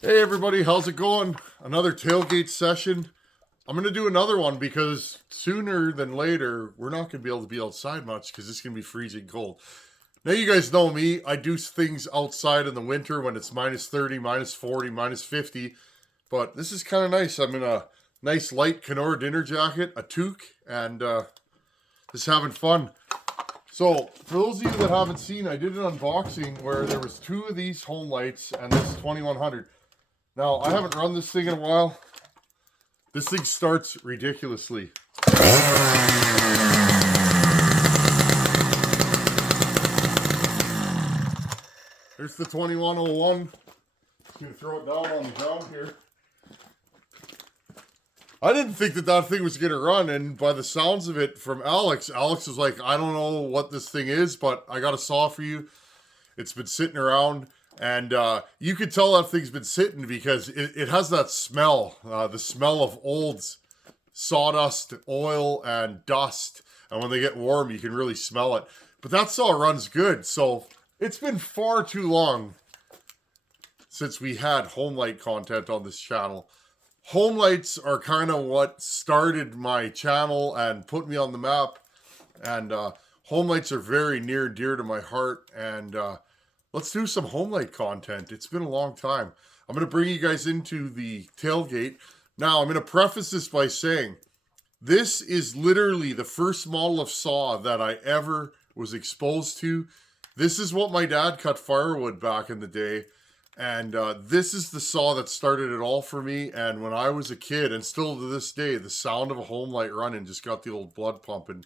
Hey everybody, how's it going? Another tailgate session. I'm going to do another one because sooner than later, we're not going to be able to be outside much because it's going to be freezing cold. Now, you guys know me. I do things outside in the winter when it's minus 30, minus 40, minus 50. But this is kind of nice. I'm in a nice light Kenora dinner jacket, a toque, and just having fun. So, for those of you that haven't seen, I did an unboxing where there was two of these Homelites and this 2100. Now, I haven't run this thing in a while. This thing starts ridiculously. There's the 2101. Just gonna throw it down on the ground here. I didn't think that thing was gonna run, and by the sounds of it from Alex was like, I don't know what this thing is, but I got a saw for you. It's been sitting around. And you could tell that thing's been sitting because it has that smell, the smell of old sawdust, oil, and dust. And when they get warm, you can really smell it. But that saw runs good. So it's been far too long since we had Homelite content on this channel. Homelites are kind of what started my channel and put me on the map. And Homelites are very near and dear to my heart. And let's do some Homelite content. It's been a long time. I'm going to bring you guys into the tailgate. Now, I'm going to preface this by saying, this is literally the first model of saw that I ever was exposed to. This is what my dad cut firewood back in the day. And this is the saw that started it all for me. And when I was a kid, and still to this day, the sound of a Homelite running just got the old blood pumping.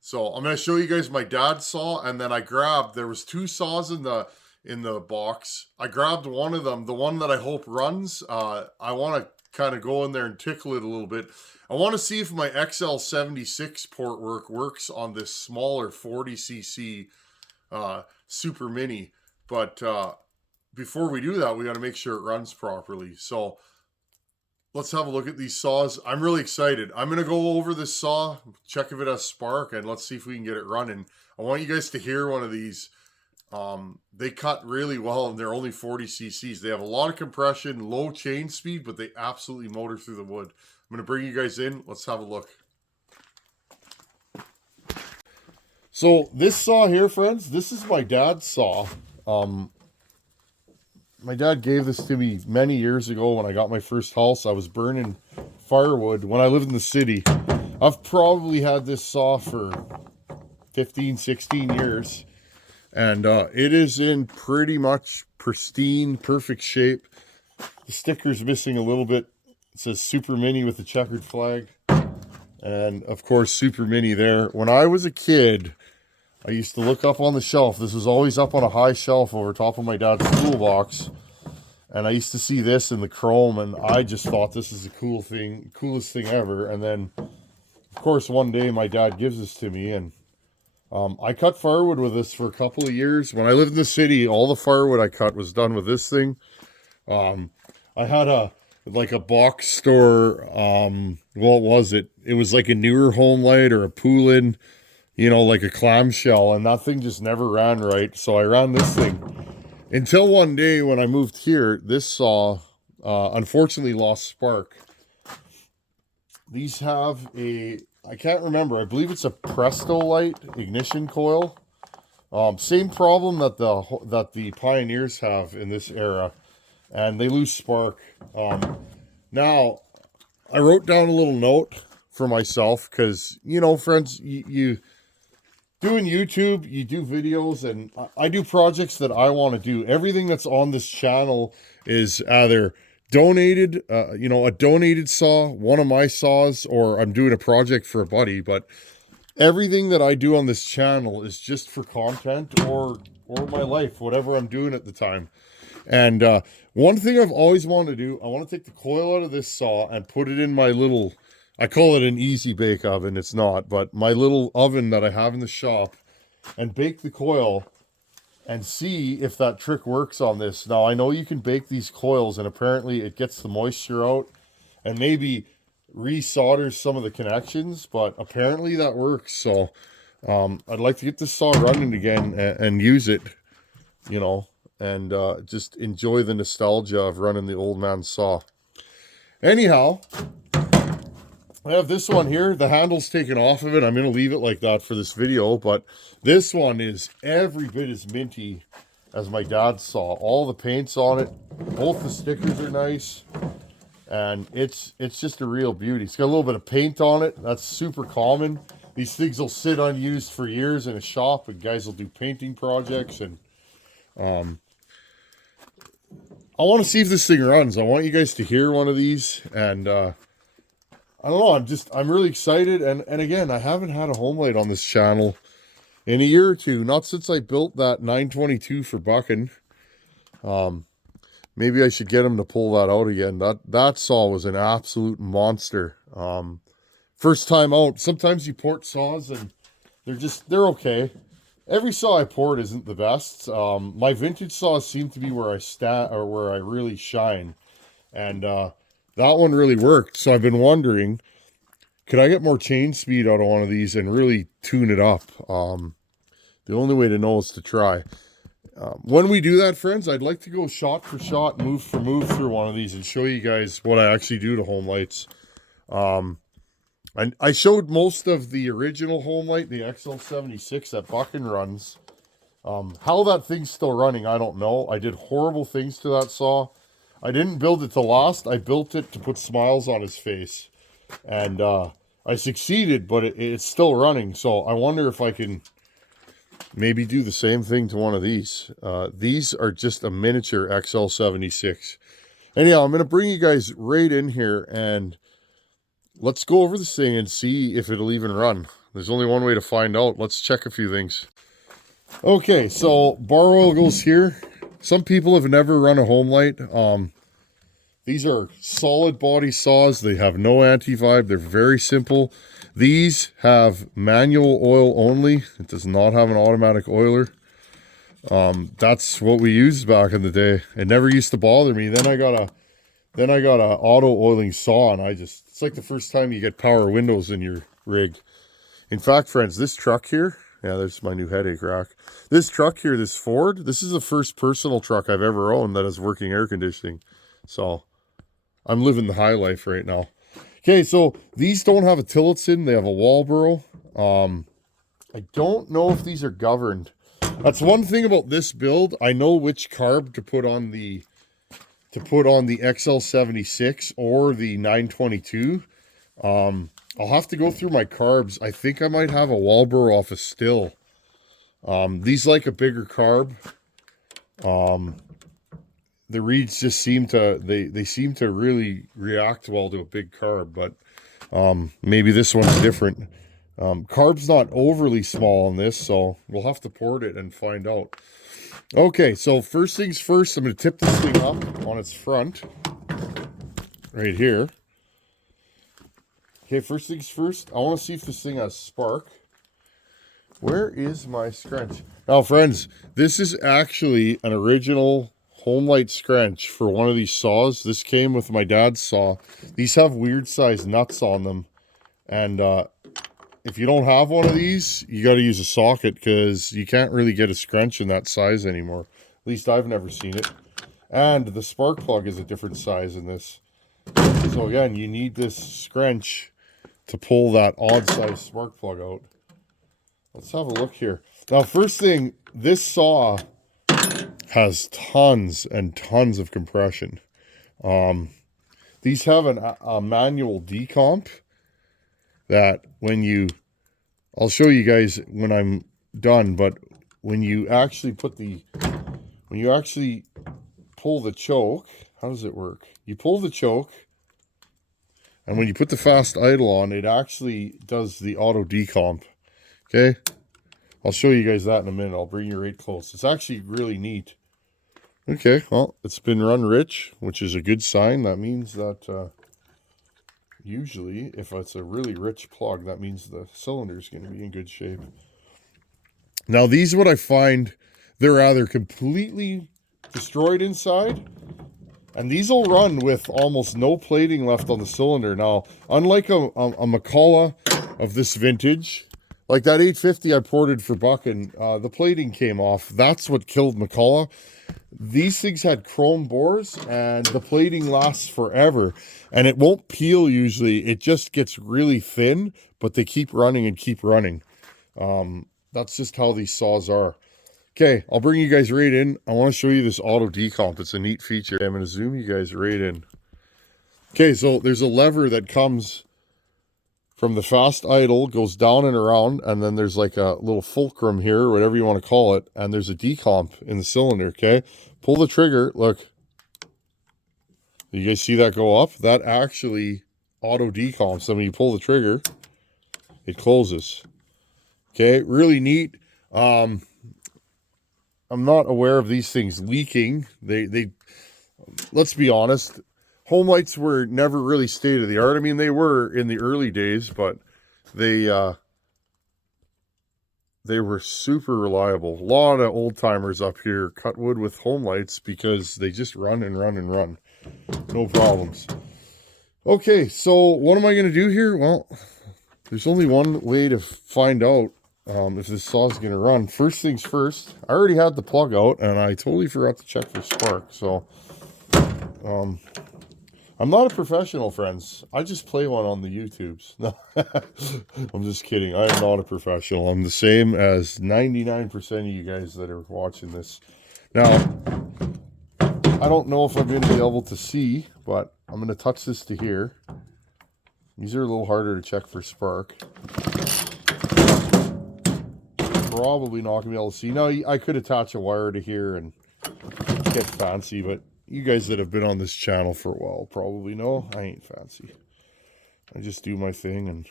So I'm going to show you guys my dad's saw, and then there was two saws in the box. I grabbed one of them, the one that I hope runs. I want to kind of go in there and tickle it a little bit. I want to see if my XL76 port works on this smaller 40cc Super Mini. But before we do that, we got to make sure it runs properly. So let's have a look at these saws. I'm really excited. I'm going to go over this saw, check if it has spark, and let's see if we can get it running. I want you guys to hear one of these. They cut really well, and they're only 40 cc's. They have a lot of compression, low chain speed, but they absolutely motor through the wood. I'm going to bring you guys in. Let's have a look. So this saw here, friends, this is my dad's saw. My dad gave this to me many years ago when I got my first house. I was burning firewood when I lived in the city. I've probably had this saw for 15, 16 years. And it is in pretty much pristine, perfect shape. The sticker's missing a little bit. It says Super Mini with the checkered flag. And, of course, Super Mini there. When I was a kid, I used to look up on the shelf. This was always up on a high shelf over top of my dad's toolbox. And I used to see this in the chrome, and I just thought this is the coolest thing ever. And then, of course, one day my dad gives this to me, and I cut firewood with this for a couple of years. When I lived in the city, all the firewood I cut was done with this thing. I had a box store, what was it? It was like a newer Homelite or a Poolin, like a clamshell, and that thing just never ran right. So I ran this thing. Until one day when I moved here, this saw unfortunately lost spark. These have I can't remember, I believe it's a Prestolite ignition coil. Same problem that the Pioneers have in this era, and they lose spark. Now, I wrote down a little note for myself because, friends, you doing YouTube, you do videos, and I do projects that I want to do. Everything that's on this channel is either donated, a donated saw, one of my saws, or I'm doing a project for a buddy. But everything that I do on this channel is just for content or my life, whatever I'm doing at the time. And one thing I've always wanted to do, I want to take the coil out of this saw and put it in my little, I call it an easy bake oven. It's not, but my little oven that I have in the shop, and bake the coil and see if that trick works on this. Now, I know you can bake these coils, and apparently it gets the moisture out and maybe resolders some of the connections, but apparently that works. So I'd like to get this saw running again and use it, and just enjoy the nostalgia of running the old man saw. Anyhow, I have this one here. The handle's taken off of it. I'm going to leave it like that for this video, but this one is every bit as minty as my dad's saw. All the paint's on it. Both the stickers are nice, and it's just a real beauty. It's got a little bit of paint on it. That's super common. These things will sit unused for years in a shop, and guys will do painting projects. And I want to see if this thing runs. I want you guys to hear one of these, and I don't know, I'm really excited, and again, I haven't had a Homelite on this channel in a year or two, not since I built that 922 for bucking. Maybe I should get him to pull that out again. That saw was an absolute monster. First time out. Sometimes you port saws and they're okay. Every saw I port isn't the best. My vintage saws seem to be where I really shine, and that one really worked. So I've been wondering, could I get more chain speed out of one of these and really tune it up? The only way to know is to try. When we do that, friends, I'd like to go shot for shot, move for move through one of these and show you guys what I actually do to Homelites. I showed most of the original Homelite, the XL76 that Bucking runs. How that thing's still running, I don't know. I did horrible things to that saw. I didn't build it to last. I built it to put smiles on his face. And I succeeded, but it's still running. So I wonder if I can maybe do the same thing to one of these. These are just a miniature XL76. Anyhow, I'm going to bring you guys right in here, and let's go over this thing and see if it'll even run. There's only one way to find out. Let's check a few things. Okay, so bar oil goes here. Some people have never run a Homelite. These are solid body saws. They have no anti-vibe. They're very simple. These have manual oil only. It does not have an automatic oiler. That's what we used back in the day. It never used to bother me. Then I got a auto oiling saw, and it's like the first time you get power windows in your rig. In fact, friends, this truck here, yeah, there's my new headache rack. This truck here, this Ford, this is the first personal truck I've ever owned that has working air conditioning. So I'm living the high life right now. Okay, so these don't have a Tillotson. They have a Walboro. I don't know if these are governed. That's one thing about this build. I know which carb to put on the XL76 or the 922. I'll have to go through my carbs. I think I might have a Walboro off a still. These like a bigger carb. The reeds just seem to, they seem to really react well to a big carb, but maybe this one's different. Carb's not overly small on this, so we'll have to port it and find out. Okay, so first things first, I'm going to tip this thing up on its front, right here. Okay, first things first, I want to see if this thing has spark. Where is my scrunch? Now, friends, this is actually an original Homelite scrunch for one of these saws. This came with my dad's saw. These have weird sized nuts on them, and if you don't have one of these, you got to use a socket, because you can't really get a scrunch in that size anymore. At least I've never seen it. And the spark plug is a different size in this. So again, you need this scrunch to pull that odd size spark plug out. Let's have a look here. Now, first thing, this saw has tons and tons of compression. These have a manual decomp that when you, I'll show you guys when I'm done, but when you actually pull the choke, how does it work? You pull the choke, and when you put the fast idle on, it actually does the auto decomp. Okay, I'll show you guys that in a minute. I'll bring you right close. It's actually really neat. Okay, well, it's been run rich, which is a good sign. That means that usually, if it's a really rich plug, that means the cylinder is going to be in good shape. Now, these, what I find, they're either completely destroyed inside, and these will run with almost no plating left on the cylinder. Now, unlike a McCullough of this vintage, like that 850 I ported for bucking, the plating came off. That's what killed McCullough. These things had chrome bores, and the plating lasts forever, and it won't peel usually. It just gets really thin, but they keep running and keep running. That's just how these saws are. Okay, I'll bring you guys right in. I want to show you this auto decomp. It's a neat feature. I'm going to zoom you guys right in. Okay, so there's a lever that comes from the fast idle, goes down and around, and then there's like a little fulcrum here, whatever you want to call it, and there's a decomp in the cylinder, okay? Pull the trigger, look. You guys see that go up? That actually auto decomps. So when you pull the trigger, it closes. Okay, really neat. I'm not aware of these things leaking. They let's be honest, Homelites were never really state of the art. I mean, they were in the early days, but they were super reliable. A lot of old timers up here cut wood with Homelites because they just run and run and run. No problems. Okay, so what am I going to do here? Well, there's only one way to find out if this saw is going to run. First things first, I already had the plug out, and I totally forgot to check for spark. So, I'm not a professional, friends. I just play one on the YouTubes. No, I'm just kidding. I am not a professional. I'm the same as 99% of you guys that are watching this. Now, I don't know if I'm going to be able to see, but I'm going to touch this to here. These are a little harder to check for spark. Probably not going to be able to see. Now, I could attach a wire to here and get fancy, but you guys that have been on this channel for a while probably know I ain't fancy. I just do my thing, and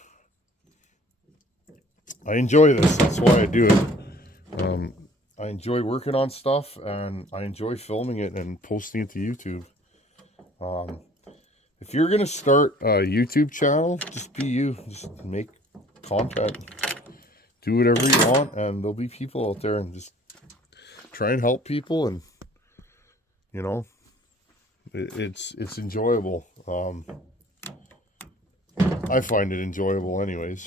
I enjoy this. That's why I do it. I enjoy working on stuff, and I enjoy filming it and posting it to YouTube. If you're going to start a YouTube channel, just be you. Just make content. Do whatever you want, and there'll be people out there, and just try and help people, and, you know, it's enjoyable. I find it enjoyable anyways.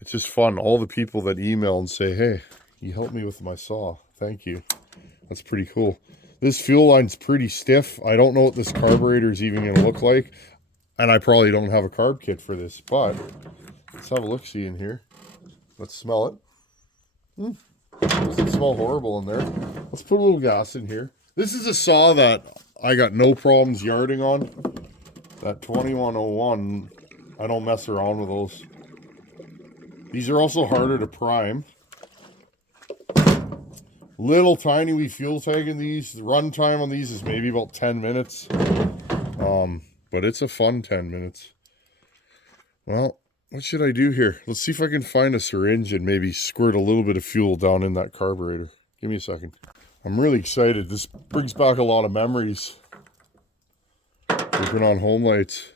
It's just fun. All the people that email and say, hey, you helped me with my saw. Thank you. That's pretty cool. This fuel line's pretty stiff. I don't know what this carburetor is even going to look like. And I probably don't have a carb kit for this. But let's have a look-see in here. Let's smell it. Doesn't smell horrible in there. Let's put a little gas in here. This is a saw that I got no problems yarding on. That 2101, I don't mess around with those. These are also harder to prime. Little tiny wee fuel tank in these. The run time on these is maybe about 10 minutes. But it's a fun 10 minutes. Well, what should I do here? Let's see if I can find a syringe and maybe squirt a little bit of fuel down in that carburetor. Give me a second. I'm really excited. This brings back a lot of memories. Working on Homelites.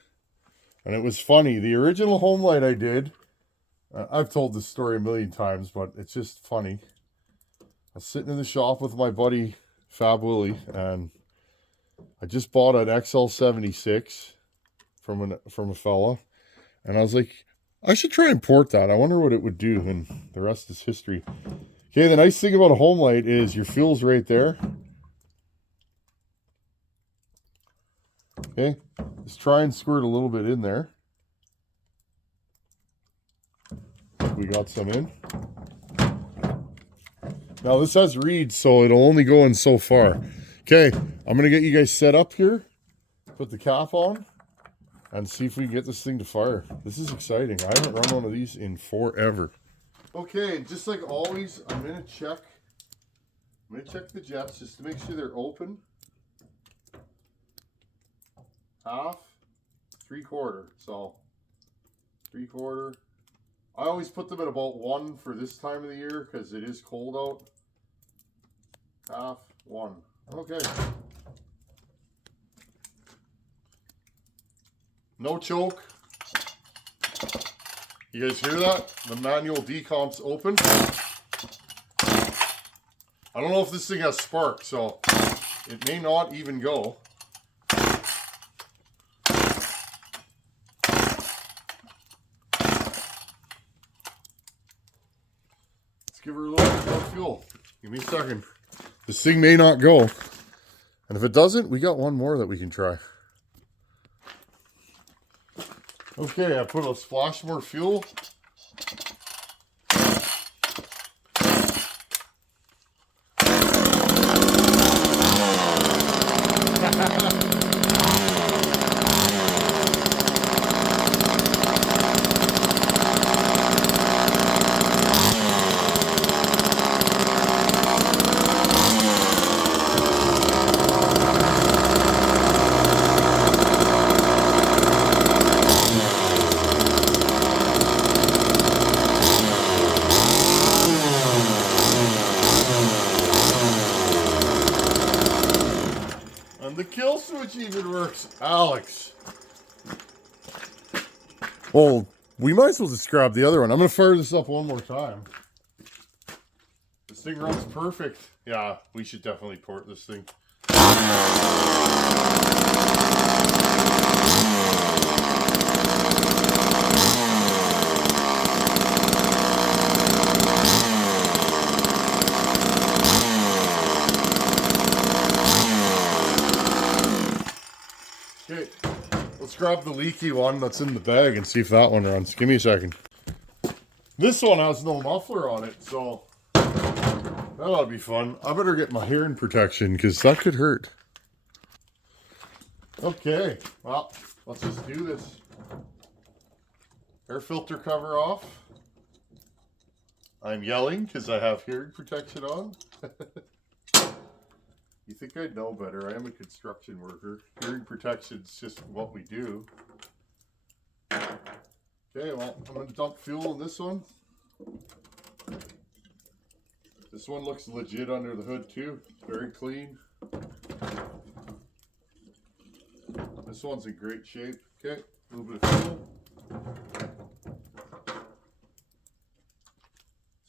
And it was funny. The original Homelite I did, I've told this story a million times, but it's just funny. I was sitting in the shop with my buddy Fab Willie, and I just bought an XL76 from a fella, and I was like, I should try and port that. I wonder what it would do, and the rest is history. Okay, the nice thing about a Homelite is your fuel's right there. Okay, let's try and squirt a little bit in there. We got some in. Now this has reeds, so it'll only go in so far. Okay, I'm going to get you guys set up here. Put the cap on. And see if we can get this thing to fire. This is exciting. I haven't run one of these in forever. Okay, just like always, I'm going to check the jets just to make sure they're open. Half, 3/4. So, 3/4. I always put them at about 1 for this time of the year because it is cold out. Half, 1. Okay. No choke. You guys hear that? The manual decomp's open. I don't know if this thing has spark, so it may not even go. Let's give her a little bit more fuel. Give me a second. This thing may not go. And if it doesn't, we got one more that we can try. Okay, I put a splash more fuel. And the kill switch even works. Alex. Well, we might as well just grab the other one. I'm going to fire this up one more time. This thing runs perfect. Yeah, we should definitely port this thing. Okay, let's grab the leaky one that's in the bag and see if that one runs. Give me a second. This one has no muffler on it, so that'll be fun. I better get my hearing protection because that could hurt. Okay, well, let's just do this. Air filter cover off. I'm yelling because I have hearing protection on. You think I'd know better? I am a construction worker. Hearing protection's just what we do. Okay, well, I'm going to dump fuel in this one. This one looks legit under the hood too. Very clean. This one's in great shape. Okay, a little bit of fuel.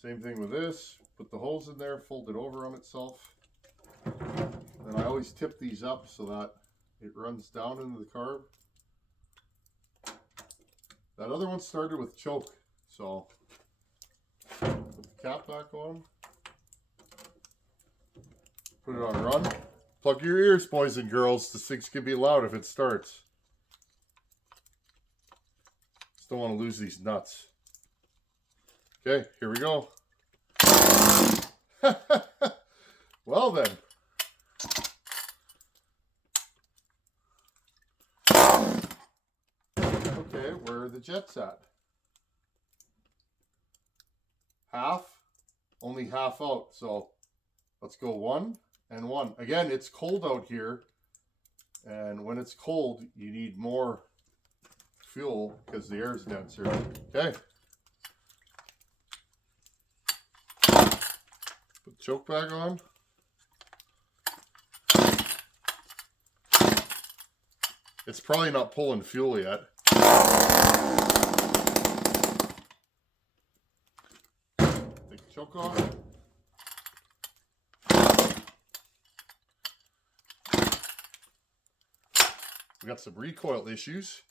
Same thing with this. Put the hose in there, fold it over on itself. And I always tip these up so that it runs down into the carb. That other one started with choke, so put the cap back on. Put it on run. Plug your ears, boys and girls. This thing's gonna be loud if it starts. Just don't want to lose these nuts. Okay, here we go. Well then. Okay, where are the jets at? Half, only half out. So let's go 1 and 1. Again, it's cold out here. And when it's cold, you need more fuel because the air is denser. Okay. Put the choke back on. It's probably not pulling fuel yet. Take the choke off. We got some recoil issues.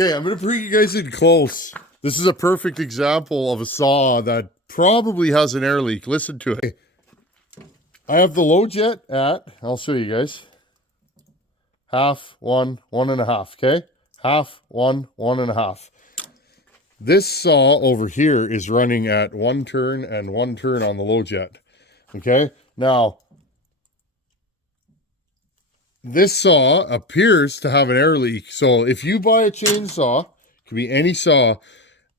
Okay, I'm going to bring you guys in close. This is a perfect example of a saw that probably has an air leak. Listen to it. I have the low jet at, I'll show you guys, half, 1, 1.5, okay? Half, 1, 1.5. This saw over here is running at 1 turn and 1 turn on the low jet, okay? Now, this saw appears to have an air leak. So if you buy a chainsaw, it could be any saw,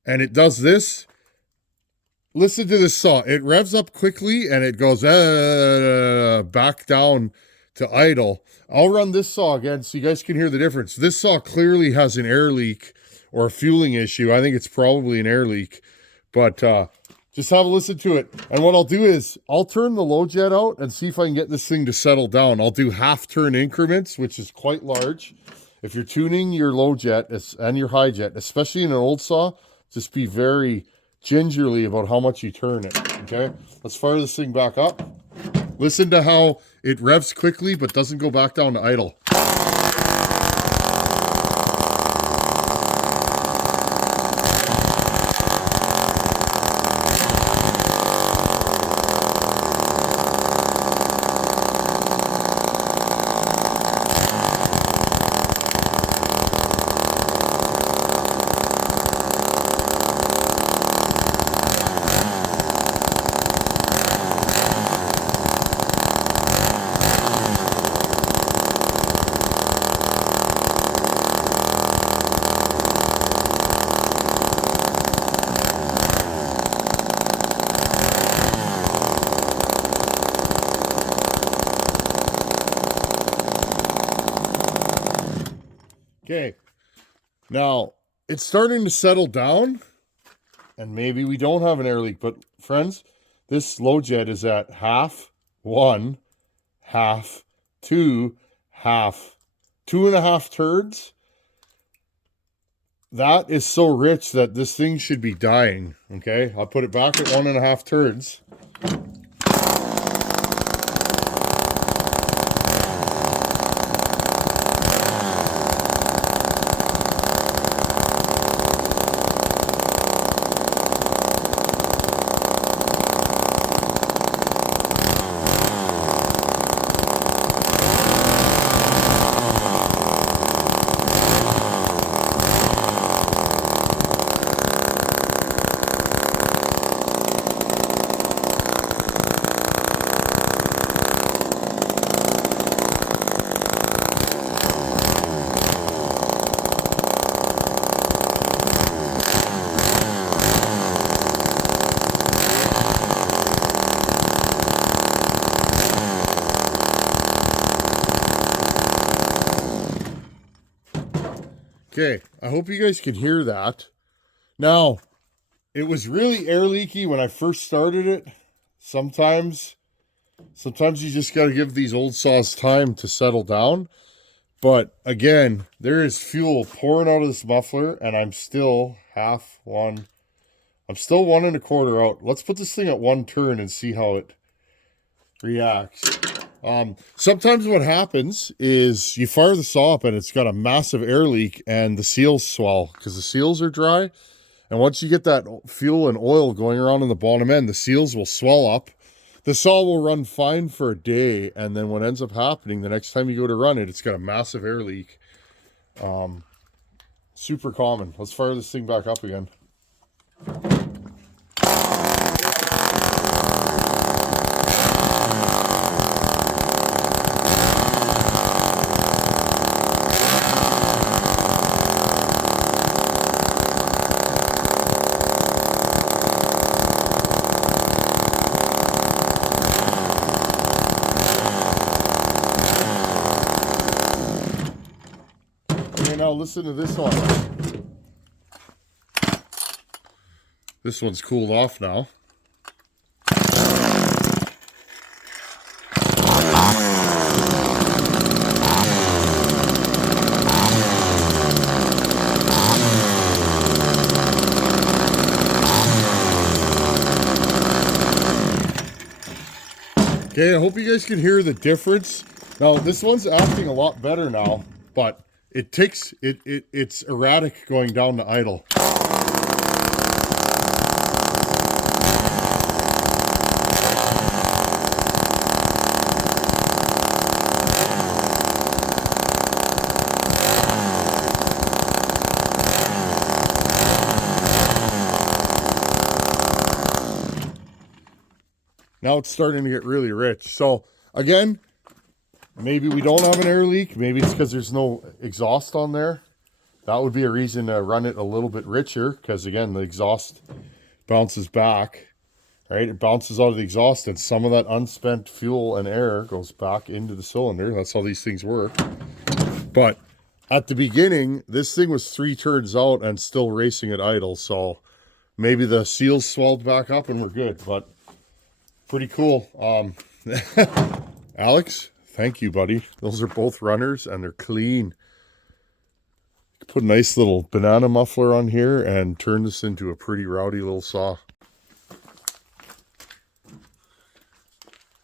and it does this, listen to this saw. It revs up quickly and it goes back down to idle. I'll run this saw again so you guys can hear the difference. This saw clearly has an air leak or a fueling issue. I think it's probably an air leak, but just have a listen to it. And what I'll do is I'll turn the low jet out and see if I can get this thing to settle down. I'll do half turn increments, which is quite large. If you're tuning your low jet and your high jet, especially in an old saw, just be very gingerly about how much you turn it, okay? Let's fire this thing back up. Listen to how it revs quickly but doesn't go back down to idle. Okay, now it's starting to settle down, and maybe we don't have an air leak, but friends, this low jet is at half, 1, half, 2, half, 2.5 turds. That is so rich that this thing should be dying, okay? I'll put it back at 1.5 turds. Okay, I hope you guys can hear that. Now, it was really air leaky when I first started it. Sometimes you just got to give these old saws time to settle down. But again, there is fuel pouring out of this muffler, and I'm still half one. I'm still 1.25 out. Let's put this thing at 1 turn and see how it reacts. Sometimes what happens is you fire the saw up and it's got a massive air leak and the seals swell because the seals are dry. And once you get that fuel and oil going around in the bottom end, the seals will swell up. The saw will run fine for a day, and then what ends up happening, the next time you go to run it, it's got a massive air leak. Super common. Let's fire this thing back up again. Now listen to this one. This one's cooled off now. Okay, I hope you guys can hear the difference. Now this one's acting a lot better now, but it's erratic going down to idle. Now it's starting to get really rich. So again, maybe we don't have an air leak. Maybe it's because there's no exhaust on there. That would be a reason to run it a little bit richer because, again, the exhaust bounces back. right? It bounces out of the exhaust, and some of that unspent fuel and air goes back into the cylinder. That's how these things work. But at the beginning, this thing was 3 turns out and still racing at idle, so maybe the seals swelled back up and we're good, but pretty cool. Alex, thank you, buddy. Those are both runners, and they're clean. Put a nice little banana muffler on here and turn this into a pretty rowdy little saw.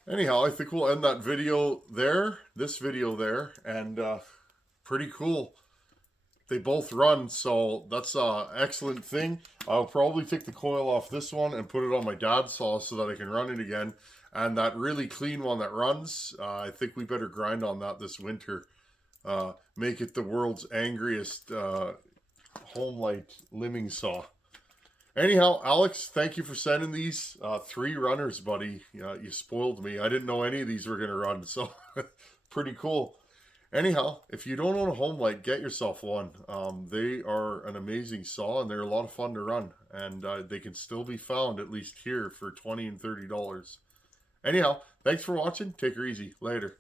Anyhow, I think we'll end that video there, this video there, and pretty cool. They both run, so that's an excellent thing. I'll probably take the coil off this one and put it on my dad's saw so that I can run it again. And that really clean one that runs, I think we better grind on that this winter. Make it the world's angriest Homelite limbing saw. Anyhow, Alex, thank you for sending these 3 runners, buddy. You spoiled me. I didn't know any of these were going to run, so pretty cool. Anyhow, if you don't own a Homelite, get yourself one. They are an amazing saw, and they're a lot of fun to run. And they can still be found, at least here, for $20 and $30. Anyhow, thanks for watching. Take her easy. Later.